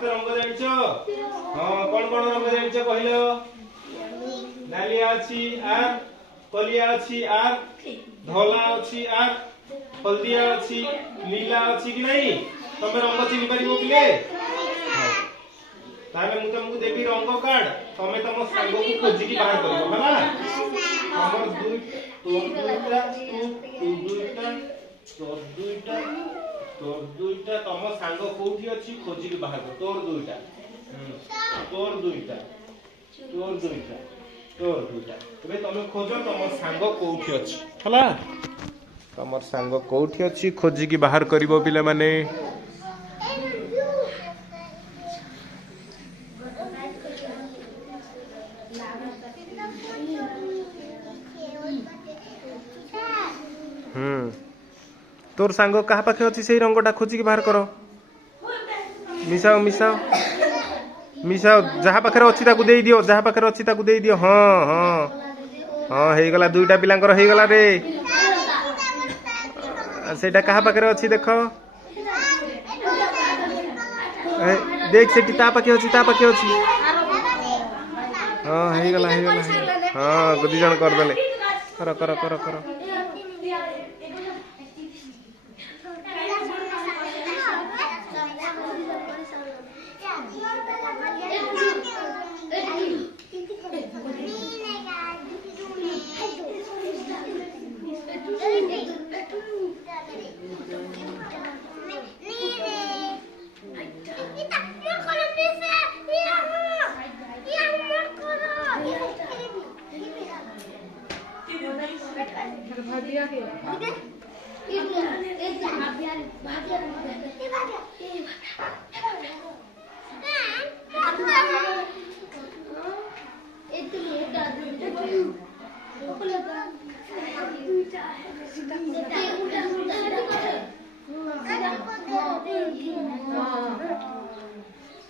समस्त रंग जानिछ हां कोन रंग जानिछ कहलो नालिया अछि आर कलिया अछि आर धला अछि आर हल्दिया अछि नीला अछि कि नहीं तमे रंग चिनि परिबो पिले ताले मु तुमको देबी रंग कार्ड तमे तम संग को खोजी की बाहर करबो होला हमर दुई तोर दुईटा तम सांग कोठी अछि खोजी के बाहर कर तोर दुईटा तबे तमे खोजो तम सांग कोठी अछि हला तमर सांग कोठी अछि खोजी के बाहर करिवो पिले माने तोर सांग कहा पाखे अच्छी से रंगटा खोजिक बाहर कर मिसाओ मिसाओ मिसाओ जहाँ पाखे अच्छी ताकू दे दियो जहाँ पाखे अच्छी ताकू दे दियो हाँ हाँ हाँ हो गला दुईटा पिलांकर हो गला रे सेटा कहा पाखे अच्छी देख देख सेठी ता पाखे अच्छी हाँ हो गला हाँ दी जन कर देले कर कर कर कर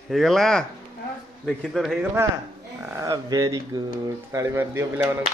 हेगला देखी तोर हेगला वेरी गुड ताली मार दियो पिला मन